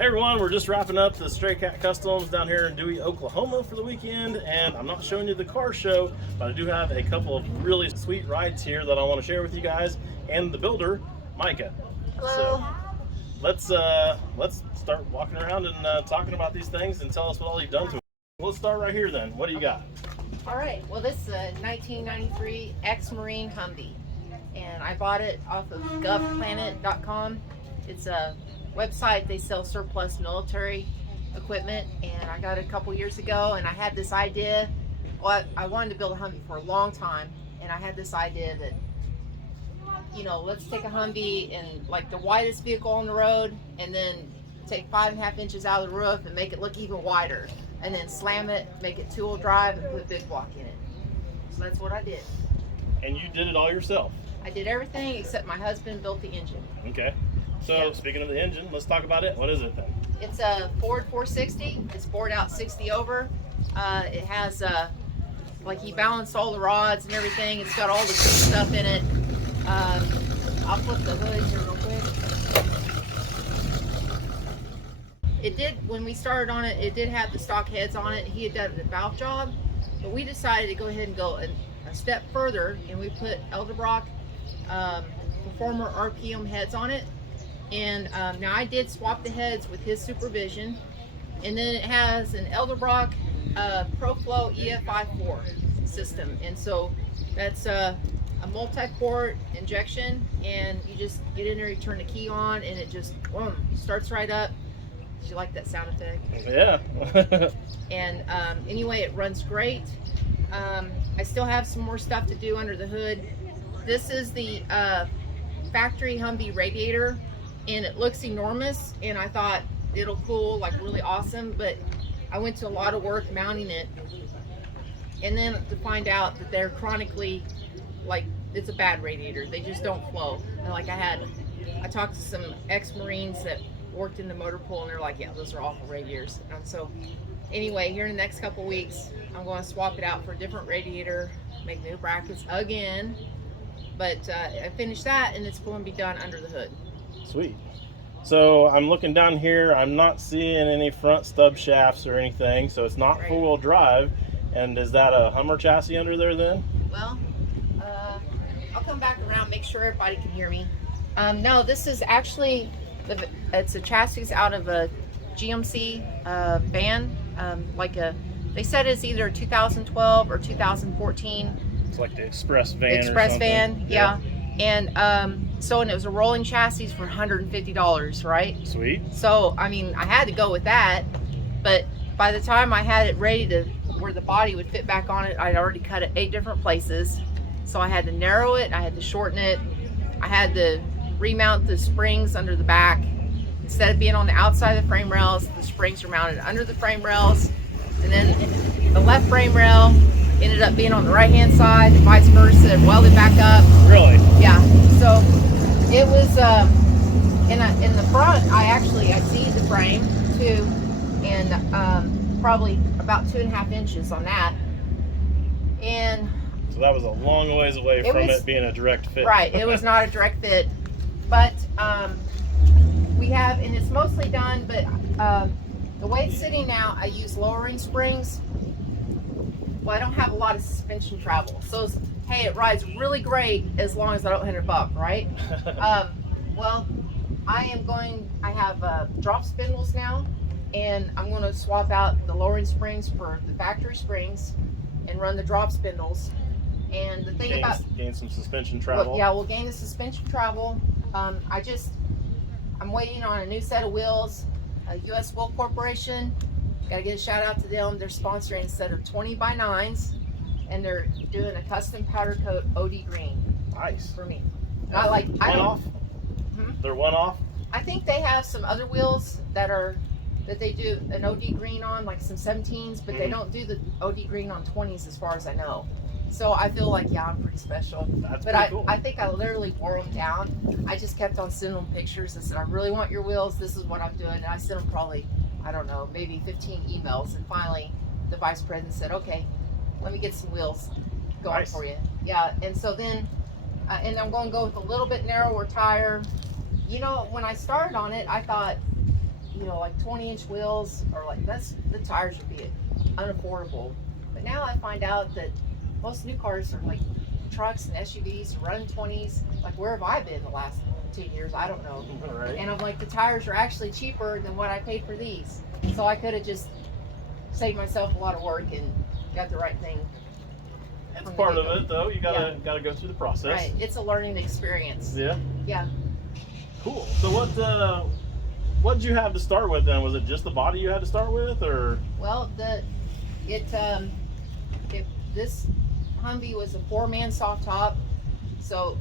Hey everyone, we're just wrapping up the Stray Cat Customs down here in Dewey, Oklahoma for the weekend, and I'm not showing you the car show, but I do have a couple of really sweet rides here that I want to share with you guys and the builder, Micah. Hello. So let's start walking around and talking about these things and tell us what all you've done to them. Let's start right here then. What do you got? All right. Well, this is a 1993 ex-Marine Humvee, and I bought it off of govplanet.com. It's a website. They sell surplus military equipment, and I got it a couple years ago, and I had this idea. Well, I wanted to build a Humvee for a long time, and I had this idea that, you know, let's take a Humvee and like the widest vehicle on the road, and then take 5.5 inches out of the roof and make it look even wider, and then slam it, make it two-wheel drive, and put a big block in it. So that's what I did. And you did it all yourself? I did everything except my husband built the engine. Okay. So yeah. Speaking of the engine, let's talk about it. What is it then? It's a Ford 460. It's bored out 60 over. It has like he balanced all the rods and everything. It's got all the cool stuff in it. I'll flip the hood here real quick. It did, when we started on it, it did have the stock heads on it. He had done the valve job, but we decided to go ahead and go a step further, and we put Edelbrock Performer RPM heads on it. And now I did swap the heads with his supervision, and then it has an Edelbrock ProFlow EFI4 system, and so that's a multi-port injection, and you just get in there, you turn the key on, and it just boom, starts right up. Did you like that sound effect? Yeah. And anyway, it runs great. I still have some more stuff to do under the hood. This is the factory Humvee radiator, and it looks enormous, and I thought it'll cool like really awesome, but I went to a lot of work mounting it, and then to find out that they're chronically, like, it's a bad radiator. They just don't flow. And like I talked to some ex-Marines that worked in the motor pool, and they're like, yeah, those are awful radiators. And so anyway, here in the next couple weeks, I'm going to swap it out for a different radiator, make new brackets again. But I finished that, and it's going to be done under the hood. Sweet. So I'm looking down here. I'm not seeing any front stub shafts or anything, so it's not four-wheel drive. And is that a Hummer chassis under there then? Well, I'll come back around, make sure everybody can hear me. No, this is actually, it's a chassis out of a GMC van. They said it's either 2012 or 2014. It's like the Express van. Express van, yeah. And and it was a rolling chassis for $150, right? Sweet. So I mean, I had to go with that, but by the time I had it ready to where the body would fit back on it, I'd already cut it 8 different places. So I had to narrow it, I had to shorten it, I had to remount the springs under the back. Instead of being on the outside of the frame rails, the springs are mounted under the frame rails, and then the left frame rail ended up being on the right hand side and vice versa, and welded back up. Really? Yeah. So it was in the front, I seed the frame too, and probably about 2.5 inches on that. And so that was a long ways away from it being a direct fit. Right, it was not a direct fit. But we have, and it's mostly done, but the way it's sitting now, I use lowering springs. Well, I don't have a lot of suspension travel. So, hey, it rides really great as long as I don't hit a bump, right? Well, I have drop spindles now, and I'm going to swap out the lowering springs for the factory springs and run the drop spindles. And the thing gain some suspension travel. Well, yeah, we'll gain the suspension travel. I'm waiting on a new set of wheels. U.S. Wheel Corporation. Got to get a shout out to them. They're sponsoring a set of 20x9s, and they're doing a custom powder coat OD green. Nice for me. One-off. They're one-off. I think they have some other wheels that they do an OD green on, like some 17s, but they don't do the OD green on 20s, as far as I know. So I feel like, yeah, I'm pretty special. That's pretty cool. I think I literally wore them down. I just kept on sending them pictures. I said, I really want your wheels. This is what I'm doing. And I sent them probably, I don't know, maybe 15 emails. And finally, the vice president said, okay, let me get some wheels going for you. Yeah, and so then, and I'm going to go with a little bit narrower tire. You know, when I started on it, I thought, you know, like 20-inch wheels, or like the tires would be unaffordable. But now I find out that most new cars are like trucks and SUVs running 20s. Like, where have I been the last 10 years? I don't know. Right. And I'm like, the tires are actually cheaper than what I paid for these. So I could have just saved myself a lot of work and got the right thing. It's part of it, though. You gotta go through the process. Right. It's a learning experience. Yeah. Yeah. Cool. So what did you have to start with then? Was it just the body you had to start with, or? Well, this Humvee was a 4-man soft top,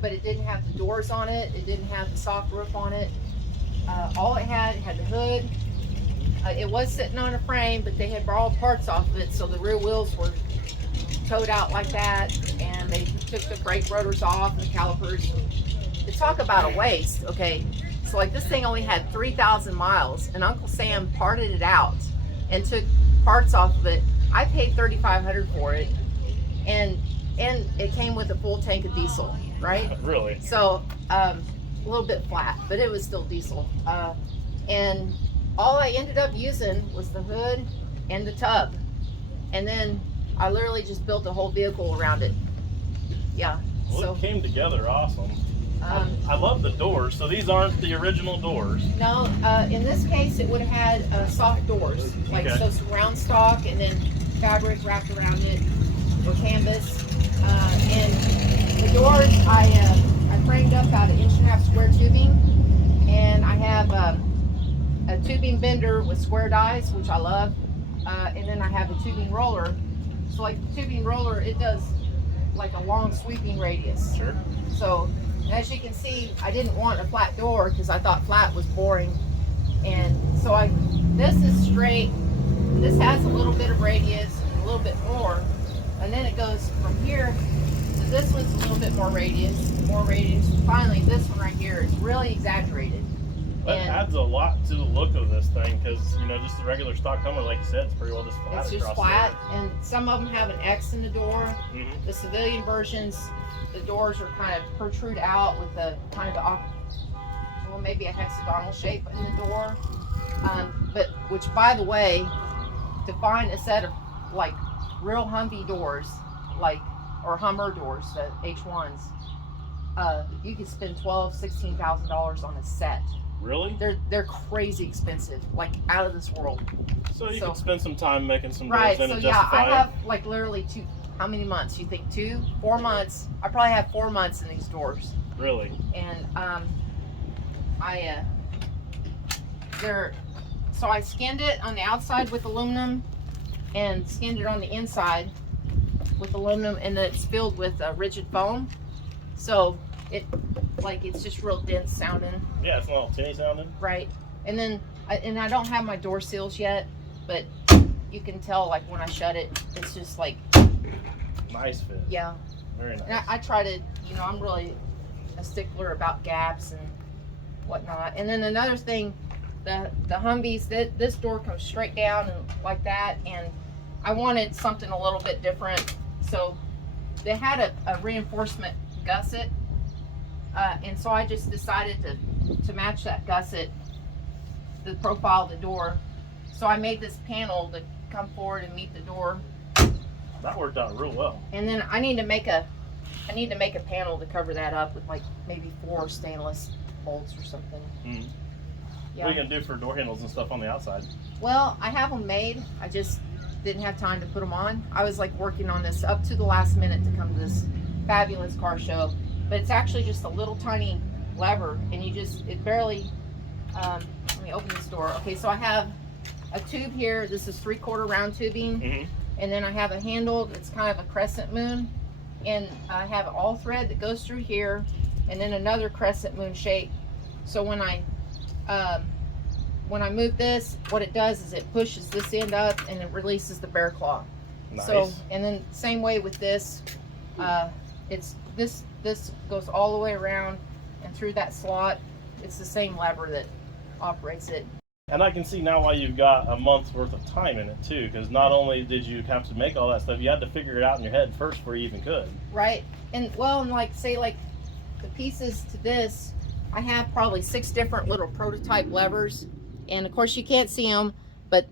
but it didn't have the doors on it. It didn't have the soft roof on it. All it had the hood. It was sitting on a frame, but they had borrowed parts off of it, so the rear wheels were towed out like that, and they took the brake rotors off and the calipers. To talk about a waste, okay? So like, this thing only had 3,000 miles, and Uncle Sam parted it out and took parts off of it. I paid $3,500 for it, and it came with a full tank of diesel, right? Really? So a little bit flat, but it was still diesel. And all I ended up using was the hood and the tub, and then I literally just built a whole vehicle around it. Yeah. Well, so it came together awesome. I love the doors. So these aren't the original doors. No, in this case, it would have had soft doors, like so some round stock, and then fabric wrapped around it, or canvas. And the doors, I framed up out of 1.5-inch square tubing, and I have a tubing bender with square dies, which I love, and then I have a tubing roller. So like the tubing roller, it does like a long sweeping radius. Sure. So as you can see, I didn't want a flat door because I thought flat was boring. And so this is straight. This has a little bit of radius, a little bit more. And then it goes from here to this one's a little bit more radius. Finally, this one right here is really exaggerated. That adds a lot to the look of this thing, because, you know, just the regular stock Hummer, like you said, it's pretty well just flat. It's just flat, and some of them have an X in the door. Mm-hmm. The civilian versions, the doors are kind of protrude out with a kind of maybe a hexagonal shape in the door. But which, by the way, to find a set of like real Humvee doors, or Hummer doors, the H1s, you could spend $12,000-$16,000 on a set. Really? They're crazy expensive, like out of this world. So you can spend some time making some doors, right. and So justify I have like literally how many months? You think 4 months? I probably have 4 months in these doors. Really? And so I skinned it on the outside with aluminum, and skinned it on the inside with aluminum, and then it's filled with rigid foam. So it's just real dense sounding. Yeah, it's not tinny sounding. Right. And then I don't have my door seals yet, but you can tell, like, when I shut it, it's just like nice fit. Yeah. Very nice. And I try to, I'm really a stickler about gaps and whatnot. And then another thing, the Humvees, this door comes straight down and like that, and I wanted something a little bit different. So they had a reinforcement gusset, and so I just decided to match that gusset, the profile of the door. So I made this panel to come forward and meet the door. That worked out real well. And then I need to make a panel to cover that up with like maybe 4 stainless bolts or something. Mm. Yeah. What are you gonna do for door handles and stuff on the outside? Well, I have them made. I just didn't have time to put them on. I was like working on this up to the last minute to come to this fabulous car show, but it's actually just a little tiny lever, and it barely. Let me open this door. Okay, so I have a tube here. This is 3/4 round tubing, and then I have a handle that's kind of a crescent moon, and I have all thread that goes through here, and then another crescent moon shape. So when I move this, what it does is it pushes this end up and it releases the bear claw. Nice. So, and then same way with this, this goes all the way around and through that slot. It's the same lever that operates it. And I can see now why you've got a month's worth of time in it too, because not only did you have to make all that stuff, you had to figure it out in your head first before you even could. Right. And well, and like say like the pieces to this, I have probably 6 different little prototype levers, and of course you can't see them, but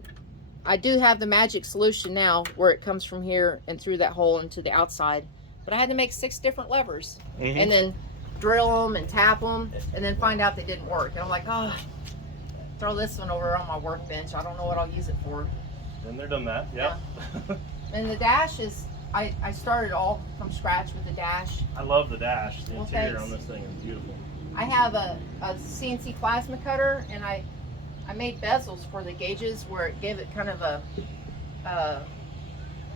I do have the magic solution now where it comes from here and through that hole into the outside. But I had to make 6 different levers and then drill them and tap them and then find out they didn't work. And I'm like, oh, throw this one over on my workbench. I don't know what I'll use it for. Been there, done that. Yeah. And the dash is, I started all from scratch with the dash. I love the dash. The interior thanks. on this thing is beautiful. I have a CNC plasma cutter, and I made bezels for the gauges where it gave it kind of a,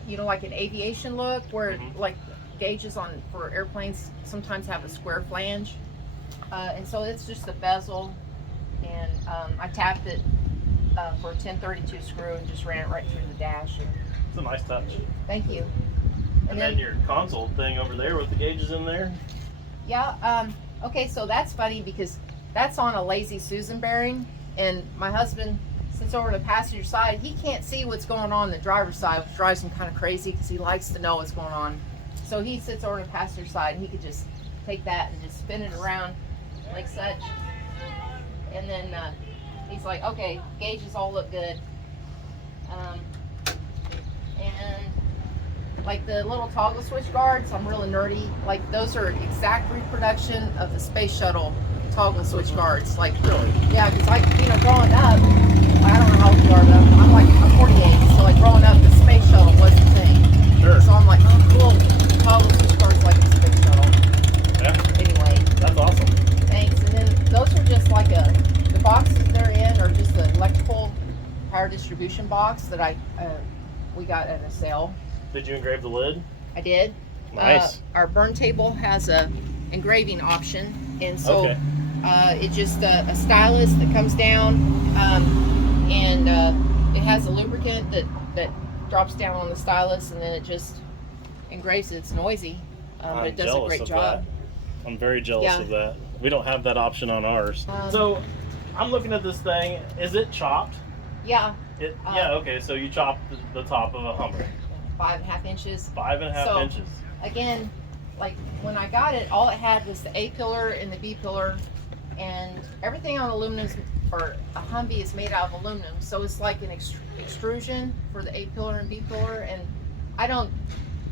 you know, like an aviation look, where like gauges for airplanes sometimes have a square flange. And so it's just a bezel, and I tapped it for a 1032 screw and just ran it right through the dash. And It's a nice touch. thank you. And then your console thing over there with the gauges in there. Yeah, okay, so that's funny because that's on a Lazy Susan bearing, and my husband sits over the passenger side. He can't see what's going on the driver's side, which drives him kind of crazy because he likes to know what's going on. So he sits over the passenger side, and he could just take that and just spin it around like such. And then he's like, okay, gauges all look good. And like the little toggle switch guards, I'm really nerdy. Like those are exact reproduction of the space shuttle toggle switch guards. Like, Really? yeah, because like, you know, growing up, I don't know how old you are, but I'm 48, so like growing up, the space shuttle was the thing. Sure. So I'm like, oh cool, toggle switch guards like the space shuttle. Yeah. Anyway. That's awesome. Thanks. And then those are just like the boxes they're in are just the electrical power distribution box that we got at a sale. Did you engrave the lid? I did. Nice. Our burn table has a engraving option, and so it's just a stylus that comes down, and it has a lubricant that drops down on the stylus, and then it just engraves it. It's noisy, but it does a great job. That. I'm very jealous of that. We don't have that option on ours. So I'm looking at this thing. Is it chopped? Yeah. Yeah, okay, so you chopped the top of a Hummer. 5.5 inches. 5.5 inches. Again, like when I got it, all it had was the A pillar and the B pillar, and everything on aluminum or a Humvee is made out of aluminum, so it's like an extrusion for the A pillar and B pillar. And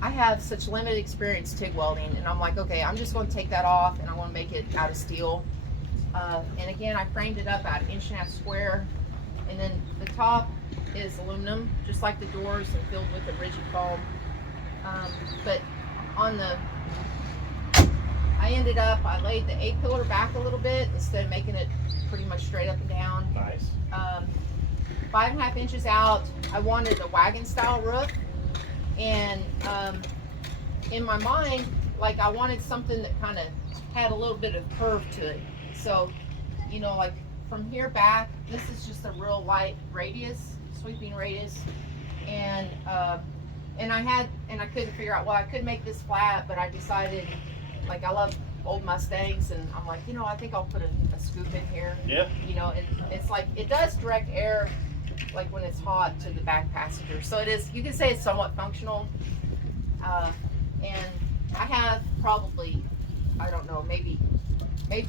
I have such limited experience TIG welding, and I'm like, okay, I'm just going to take that off, and I want to make it out of steel. And again, I framed it up at 1.5 inch square, and then the top is aluminum, just like the doors, and filled with a rigid foam. But on I laid the A pillar back a little bit instead of making it pretty much straight up and down. Nice. 5.5 inches out, I wanted a wagon style roof, and in my mind, like I wanted something that kind of had a little bit of curve to it. So, you know, like from here back, this is just a real light radius, sweeping radius, and I couldn't figure out, well, I could make this flat, but I decided, like, I love old Mustangs, and I'm like, you know, I think I'll put a scoop in here. Yeah. You know, and it's like, it does direct air, like when it's hot, to the back passenger. So it is, you can say it's somewhat functional. And probably, I don't know, maybe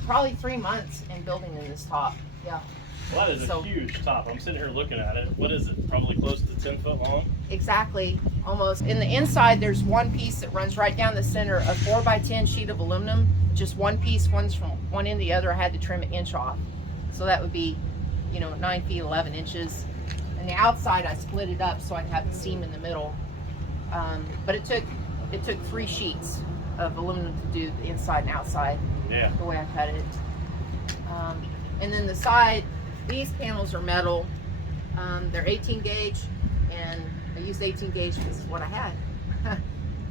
probably 3 months in building in this top. Yeah. Well, that is a huge top. I'm sitting here looking at it. What is it? Probably close to 10 foot long? Exactly, almost. In the inside, there's one piece that runs right down the center, a 4x10 sheet of aluminum. Just one piece, one's from one end to the other. I had to trim an inch off. So that would be, 9 feet, 11 inches. And the outside, I split it up so I'd have the seam in the middle. But it took 3 sheets of aluminum to do the inside and outside. Yeah. The way I cut it. And then the side, these panels are metal. They're 18 gauge, and I used 18 gauge because it's what I had.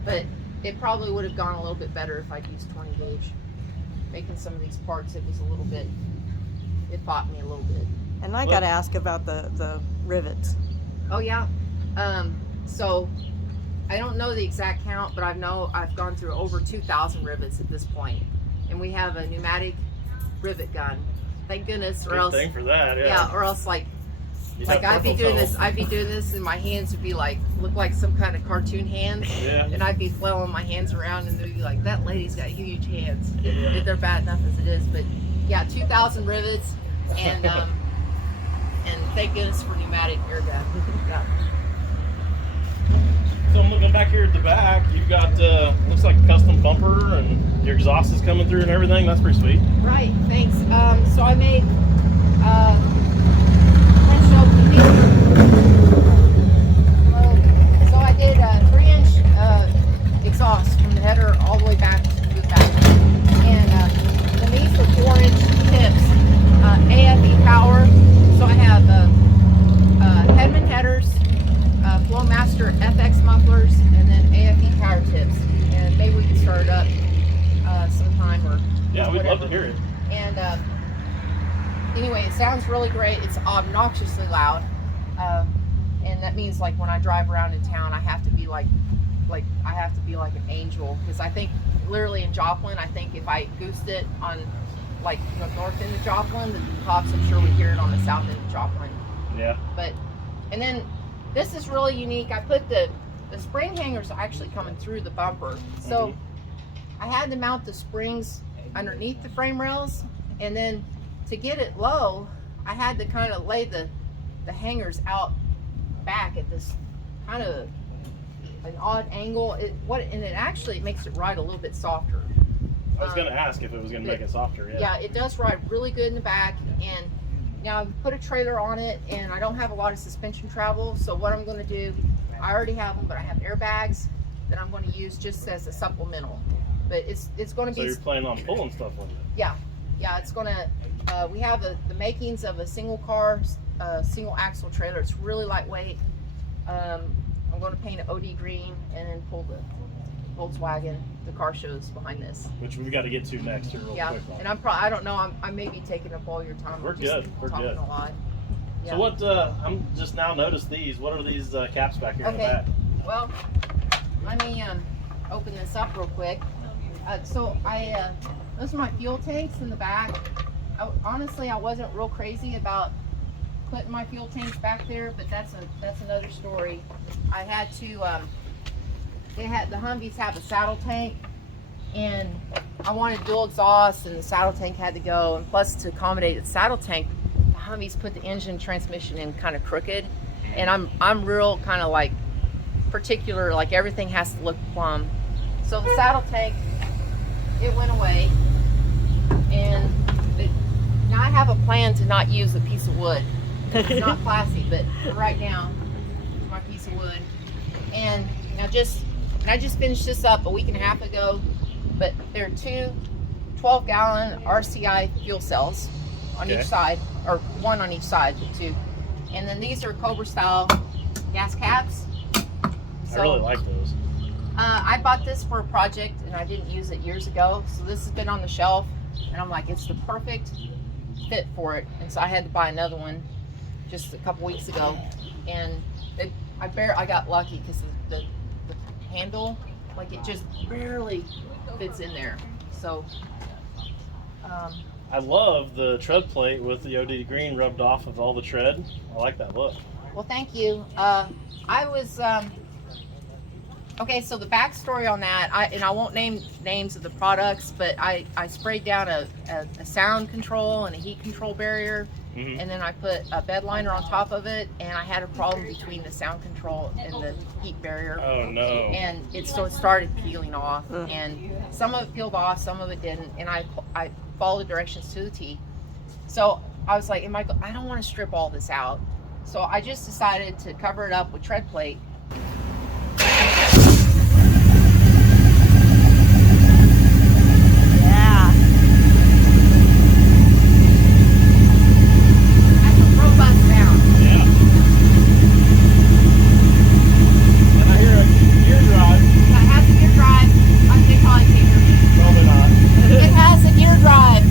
But it probably would have gone a little bit better if I'd used 20 gauge. Making some of these parts, it fought me a little bit. And I got to ask about the rivets. Oh yeah. So I don't know the exact count, but I've gone through over 2,000 rivets at this point, and we have a pneumatic rivet gun. Thank goodness, or else. Thing for that, yeah. Yeah, or else like I'd be doing this, and my hands would be look like some kind of cartoon hands. Yeah. And I'd be flailing my hands around, and they'd be like, "That lady's got huge hands." Yeah. They're bad enough as it is, but yeah, 2,000 rivets, and and thank goodness for pneumatic air gun. Yeah. So I'm looking back here at the back. You've got looks like a custom bumper, and your exhaust is coming through and everything. That's pretty sweet. Right. Thanks. So I made so I did a 3-inch exhaust from the header all the way back to the back, and then these are 4-inch tips, AFE power. So I have Hedman headers, Flowmaster FX mufflers, and then AFE power tips. And maybe we can start it up sometime, or yeah, we'd love to hear it. And anyway, it sounds really great. It's obnoxiously loud, and that means like when I drive around in town, I have to be like an angel, because I think literally in Joplin, I think if I goosed it on the north end of Joplin, the cops, I'm sure would hear it on the south end of Joplin. Yeah. And then this is really unique. I put the spring hangers actually coming through the bumper, so I had to mount the springs underneath the frame rails, and then to get it low, I had to kind of lay the hangers out back at this kind of an odd angle. It actually makes it ride a little bit softer. I was going to ask if it was going to make it softer. Yeah. Yeah, it does ride really good in the back, and now I've put a trailer on it, and I don't have a lot of suspension travel. So what I'm going to do, I already have them, but I have airbags that I'm going to use just as a supplemental. But it's going to be. So you're planning on pulling stuff with it? Yeah, it's going to. We have the makings of a single car, single axle trailer. It's really lightweight. I'm going to paint it OD green and then pull the Volkswagen, the car shows behind this. Which we got to get to next here real quick. And I don't know, I may be taking up all your time. We're good. We're good. A lot. Yeah. So what? I'm just now noticed these. What are these caps back here in the back? Well, let me open this up real quick. So those are my fuel tanks in the back. Honestly, I wasn't real crazy about putting my fuel tanks back there, but that's another story. I had to. The Humvees have a saddle tank, and I wanted dual exhaust, and the saddle tank had to go. And plus, to accommodate the saddle tank, the Humvees put the engine transmission in kind of crooked, and I'm real kind of like particular, like everything has to look plumb. So the saddle tank, it went away, and now I have a plan to not use a piece of wood. It's not classy, but for right now, it's my piece of wood. And now I just finished this up a week and a half ago, but there are two 12-gallon RCI fuel cells on each side, or one on each side, but two. And then these are Cobra style gas caps. So, I really like those. I bought this for a project, and I didn't use it years ago, so this has been on the shelf, and I'm like, it's the perfect fit for it. And so I had to buy another one just a couple weeks ago, and I got lucky because the handle, like, it just barely fits in there. So I love the tread plate with the OD green rubbed off of all the tread. I like that look. Well, thank you. I was Okay, so the backstory on that, I won't name names of the products, but I sprayed down a sound control and a heat control barrier, and then I put a bed liner on top of it, and I had a problem between the sound control and the heat barrier. Oh no. And it started peeling off, and some of it peeled off, some of it didn't, and I followed the directions to the T. So I was like, I don't want to strip all this out. So I just decided to cover it up with tread plate. Yeah. That's a robust sound. Yeah. And I hear a gear drive. That has a gear drive. I think probably can't hear me. Probably not. It has a gear drive.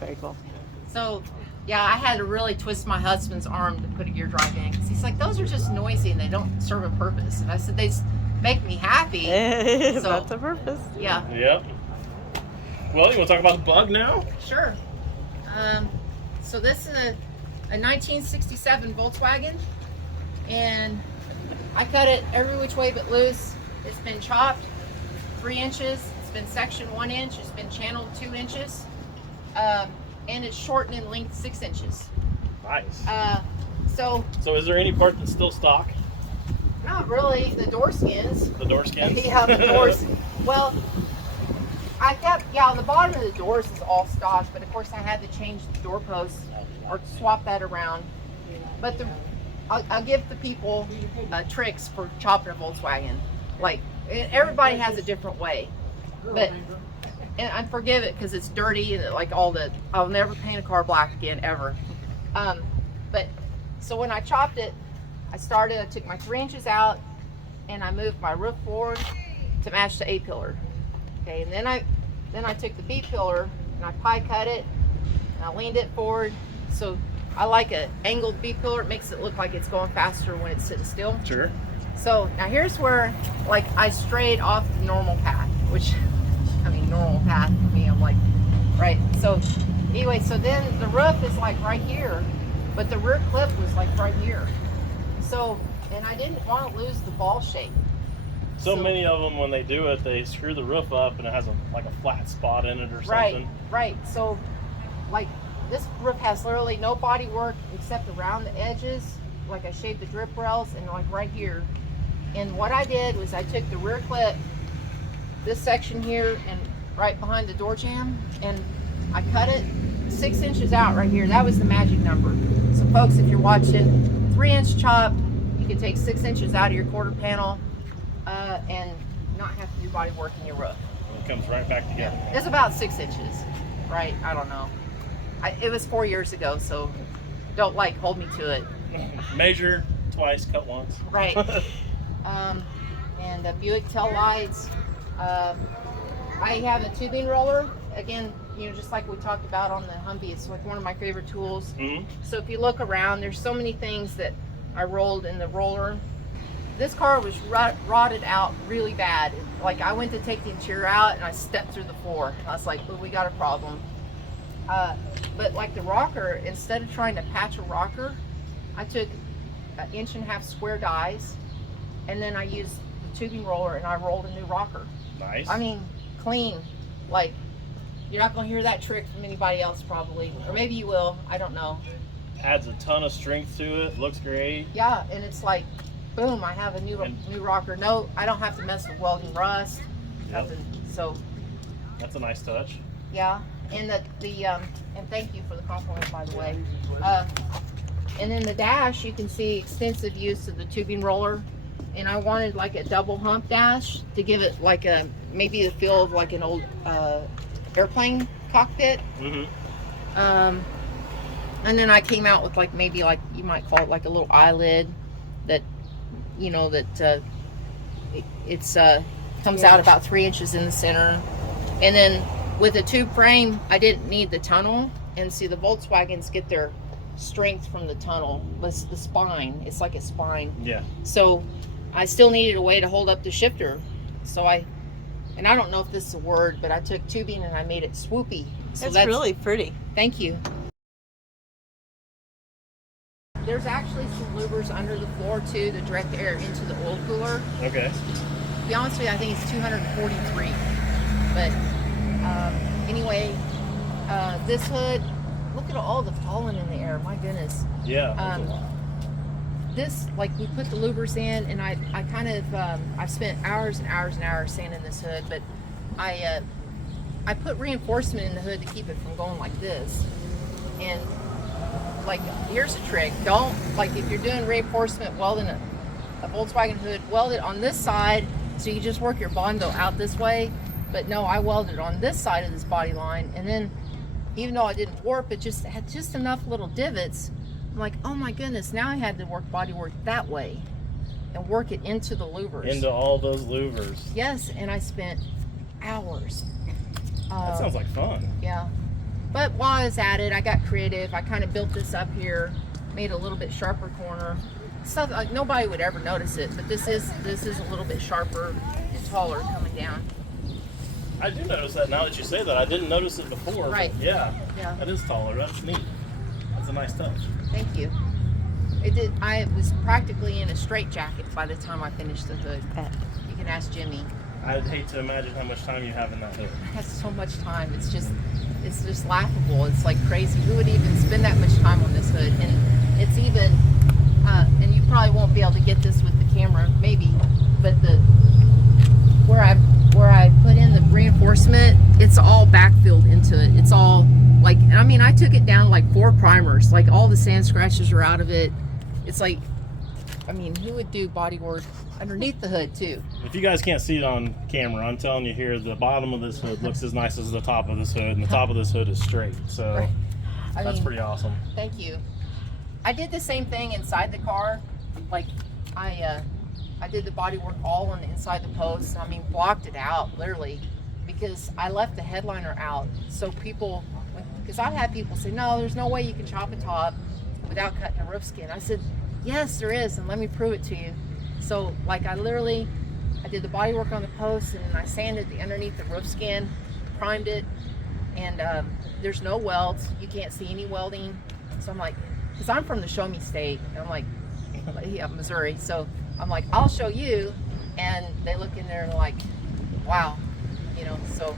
Very cool. So, yeah, I had to really twist my husband's arm to put a gear drive in because he's like, those are just noisy and they don't serve a purpose. And I said, they just make me happy. That's the purpose. Yeah. Yep. Well, you want to talk about the bug now? Sure. So this is a 1967 Volkswagen, and I cut it every which way but loose. It's been chopped 3 inches. It's been sectioned 1 inch. It's been channeled 2 inches. And it's shortened in length 6 inches. Nice. So is there any part that's still stock? not really. The door skins. The door skins? Yeah, the doors. Well, I kept, the bottom of the doors is all stock, but of course I had to change the door posts or swap that around. But I'll give the people tricks for chopping a Volkswagen. Like, everybody has a different way. But, and I forgive it because it's dirty and like I'll never paint a car black again, ever. But, so when I chopped it, I took my 3 inches out and I moved my roof forward to match the A-pillar. Okay, and then I took the B-pillar and I pie cut it and I leaned it forward. So I like an angled B-pillar. It makes it look like it's going faster when it's sitting still. Sure. So now here's where like I strayed off the normal path, which, I mean, normal path to me, I'm like, right. So anyway, so then the roof is like right here, but the rear clip was like right here. So, and I didn't want to lose the ball shape. So many of them, when they do it, they screw the roof up and it has like a flat spot in it or something. Right. So, like, this roof has literally no body work except around the edges. Like, I shaved the drip rails and like right here. And what I did was I took the rear clip, this section here, and right behind the door jamb, and I cut it 6 inches out right here. That was the magic number. So folks, if you're watching, 3 inch chop, you can take 6 inches out of your quarter panel and not have to do body work in your roof. It comes right back together. Yeah. It's about 6 inches, right? I don't know. It was 4 years ago, so don't like hold me to it. Measure twice, cut once. Right. And the Buick tail lights. I have a tubing roller. Again, just like we talked about on the Humvee, it's like one of my favorite tools. So if you look around, there's so many things that I rolled in the roller. This car was rotted out really bad. Like, I went to take the interior out and I stepped through the floor. I was like, oh, we got a problem. But like the rocker, instead of trying to patch a rocker, I took 1.5 inch square dies, and then I used the tubing roller and I rolled a new rocker. Nice. I mean, clean. Like, you're not going to hear that trick from anybody else probably. Or maybe you will. I don't know. Adds a ton of strength to it. Looks great. Yeah, and it's like, boom, I have a new rocker. No, I don't have to mess with welding rust. Nothing. So that's a nice touch. Yeah, and and thank you for the compliment, by the way. And then the dash, you can see extensive use of the tubing roller. And I wanted like a double hump dash to give it like maybe the feel of like an old airplane cockpit. And then I came out with like maybe like you might call it like a little eyelid that it's comes out about 3 inches in the center. And then with a tube frame, I didn't need the tunnel. And see, the Volkswagens get their strength from the tunnel, the spine. It's like a spine. Yeah. So I still needed a way to hold up the shifter. So I don't know if this is a word, but I took tubing and I made it swoopy. So that's really pretty. Thank you. there's actually some louvers under the floor too to direct air into the oil cooler. Okay. To be honest with you, I think it's 243. But anyway, this hood, look at all the pollen in the air. My goodness. Yeah. That's a lot. This, like, we put the louvers in, and I kind of I've spent hours and hours and hours sanding this hood, but I put reinforcement in the hood to keep it from going like this. And like, here's a trick: don't, like, if you're doing reinforcement welding a Volkswagen hood, weld it on this side so you just work your bondo out this way. But no, I welded on this side of this body line, and then even though I didn't warp, it just had just enough little divots. I'm like, oh my goodness, now I had to work body work that way and work it into the louvers. Into all those louvers. Yes, and I spent hours. That sounds like fun. Yeah. But while I was at it, I got creative. I kind of built this up here, made a little bit sharper corner. Stuff like nobody would ever notice it, but this is a little bit sharper and taller coming down. I do notice that now that you say that. I didn't notice it before. Right. But yeah. Yeah. That is taller. That's neat. That's a nice touch. Thank you. It did. I was practically in a straitjacket by the time I finished the hood. You can ask Jimmy. I'd hate to imagine how much time you have in that hood. I have so much time. It's just laughable. It's like crazy. Who would even spend that much time on this hood? And it's even, and you probably won't be able to get this with the camera, maybe, but where I put in the reinforcement, it's all backfilled into it. It's all like, I mean, I took it down like 4 primers. Like, all the sand scratches are out of it. It's like, I mean, who would do body work underneath the hood too? If you guys can't see it on camera, I'm telling you here, the bottom of this hood looks as nice as the top of this hood, and the top of this hood is straight. So Right. that's pretty awesome. Thank you. I did the same thing inside the car. Like, I did the body work all on the inside the post. I mean, blocked it out literally, because I left the headliner out. So people, because I've had people say, no, there's no way you can chop a top without cutting a roof skin. I said, yes, there is, and let me prove it to you. So, like, I did the body work on the post, and then I sanded the underneath the roof skin, primed it, and there's no welds. You can't see any welding. So I'm like, because I'm from the Show Me State, and I'm like, yeah, Missouri. So I'm like, I'll show you. And they look in there and like, wow, you know. So,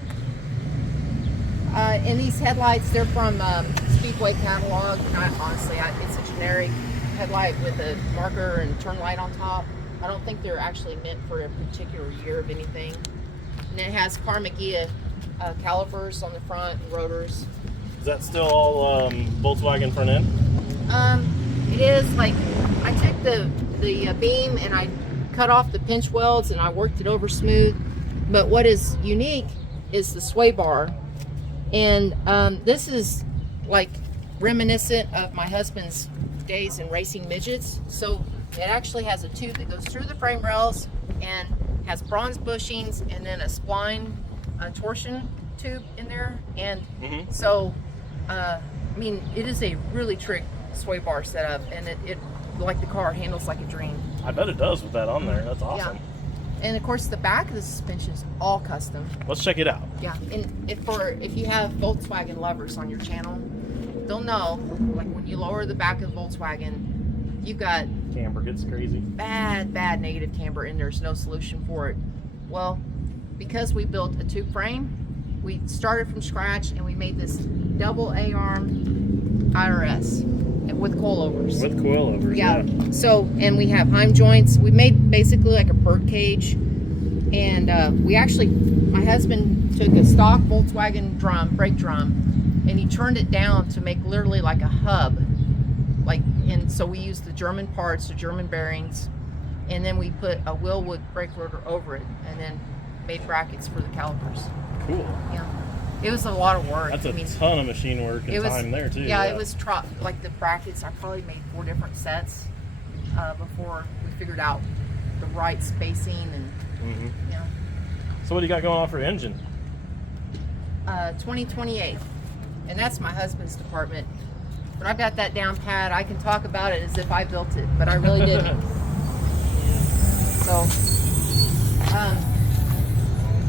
and these headlights, they're from Speedway catalog. Honestly, it's a generic headlight with a marker and turn light on top. I don't think they're actually meant for a particular year of anything. And it has Carmagia calipers on the front, rotors. Is that still all Volkswagen front end? It is. Like, I took the beam and I cut off the pinch welds and I worked it over smooth. But what is unique is the sway bar. And this is like reminiscent of my husband's days in racing midgets. So it actually has a tube that goes through the frame rails and has bronze bushings and then a spline torsion tube in there. And so, I mean, it is a really trick sway bar setup, and it like the car handles like a dream. I bet it does with that on there. That's awesome. Yeah. And of course, the back of the suspension is all custom. Let's check it out. Yeah, and if you have Volkswagen lovers on your channel, they'll know, like, when you lower the back of the Volkswagen, you've got Camber gets crazy. bad negative camber, and there's no solution for it. Well, because we built a tube frame, we started from scratch and we made this double A-arm IRS with coilovers. With coilovers, Yeah. So, and we have Heim joints. We made basically like a bird cage. And my husband took a stock Volkswagen brake drum, and he turned it down to make literally like a hub. And so we used the German parts, the German bearings, and then we put a Willwood brake rotor over it, and then made brackets for the calipers. Cool. Yeah. It was a lot of work. That's a ton of machine work and time there too. Yeah, it was like the brackets. I probably made 4 different sets before we figured out the right spacing and yeah. So what do you got going on for engine? 2028, and that's my husband's department. But I've got that down pat. I can talk about it as if I built it, but I really didn't.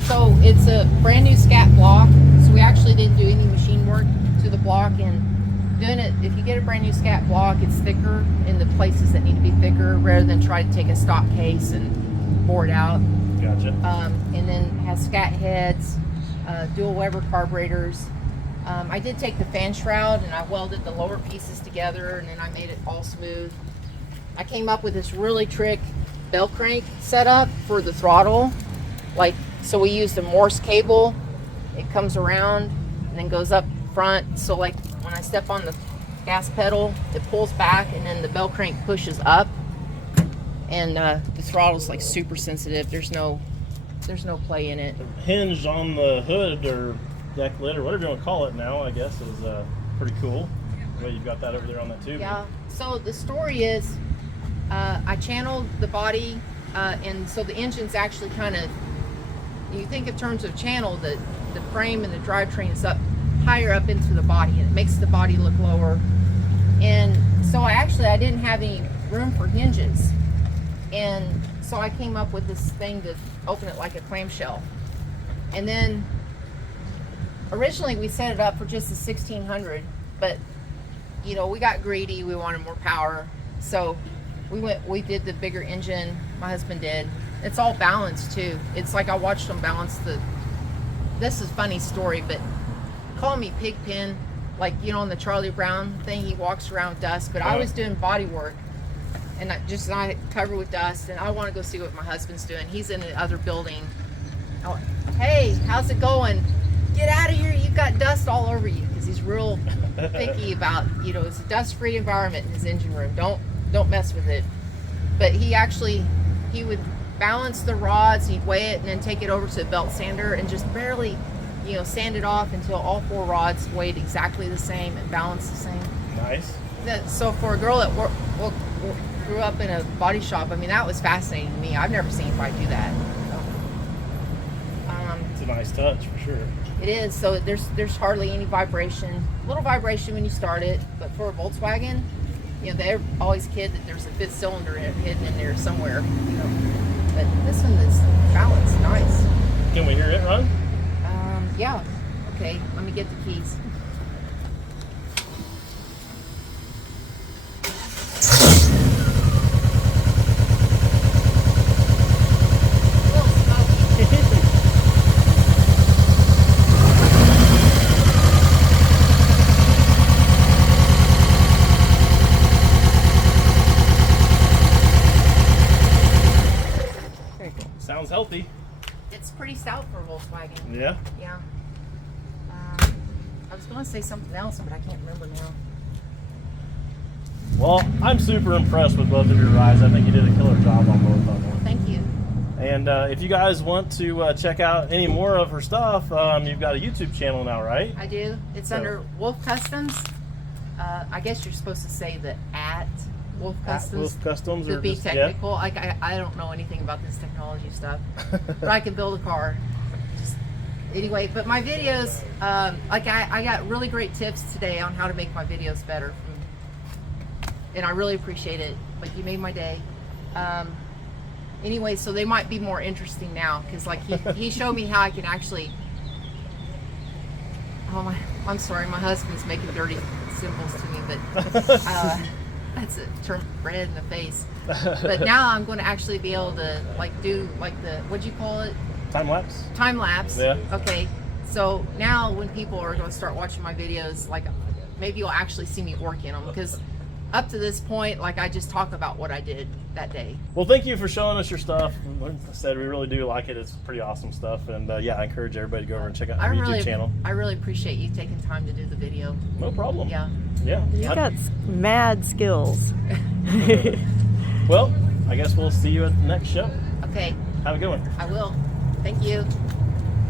So it's a brand new scat block. So we actually didn't do any machine work to the block, and doing it, if you get a brand new scat block, it's thicker in the places that need to be thicker rather than try to take a stock case and bore it out. Gotcha. And then has scat heads, dual Weber carburetors. I did take the fan shroud and I welded the lower pieces together and then I made it all smooth. I came up with this really trick bell crank setup for the throttle. So we used a Morse cable. It comes around and then goes up front. So like when I step on the gas pedal, it pulls back and then the bell crank pushes up. And the throttle's like super sensitive. There's no play in it. Hinge on the hood or deck lid or whatever you want to call it now, I guess, is pretty cool. The way you've got that over there on that tube. Yeah. So the story is, I channeled the body, and so the engine's actually kind of, you think in terms of channel, the frame and the drivetrain is up higher up into the body, and it makes the body look lower. And so I didn't have any room for hinges, and so I came up with this thing to open it like a clamshell. And then originally we set it up for just the 1600, but you know, we got greedy, we wanted more power, so we did the bigger engine. My husband did. It's all balanced too. It's like I watched them balance this is a funny story, but call me Pigpen, like, you know, on the Charlie Brown thing, he walks around with dust, but I was doing body work and I covered with dust, and I want to go see what my husband's doing. He's in the other building. I went, hey, how's it going? Get out of here, you've got dust all over you, because he's real picky about, you know, it's a dust-free environment in his engine room. Don't mess with it. But he would balance the rods, he'd weigh it and then take it over to a belt sander and just barely, you know, sand it off until all 4 rods weighed exactly the same and balanced the same. Nice. So for a girl that grew up in a body shop, I mean, that was fascinating to me. I've never seen anybody do that. It's a nice touch for sure. It is. So there's hardly any vibration. A little vibration when you start it, but for a Volkswagen, you know, they always kid that there's a 5th cylinder hidden in there somewhere. You know, but this one is balanced, nice. Can we hear it run? Yeah. Okay. Let me get the keys. Sounds healthy. It's pretty stout for a Volkswagen. Yeah. Yeah. I was going to say something else, but I can't remember now. Well, I'm super impressed with both of your rides. I think you did a killer job on both of them. Thank you. And if you guys want to check out any more of her stuff, you've got a YouTube channel now, right? I do. It's under Wolf Customs. I guess you're supposed to say the @ Wolf Customs. Wolf Customs, to or be just, technical. Like I don't know anything about this technology stuff, but I can build a car. Anyway, but my videos, like I got really great tips today on how to make my videos better, and I really appreciate it. Like, you made my day. Anyway, so they might be more interesting now, because like he showed me how I can actually. Oh I'm sorry, my husband's making dirty symbols to me, but that's a turn red in the face. But now I'm going to actually be able to like do like the, what'd you call it? Time lapse? Time lapse. Yeah. Okay. So now when people are going to start watching my videos, like maybe you'll actually see me working them, because up to this point, like I just talk about what I did that day. Well, thank you for showing us your stuff. Like I said, we really do like it. It's pretty awesome stuff. And yeah, I encourage everybody to go over and check out our YouTube channel. I really appreciate you taking time to do the video. No problem. Yeah. Yeah. You've got mad skills. Well, I guess we'll see you at the next show. Okay. Have a good one. I will. Thank you.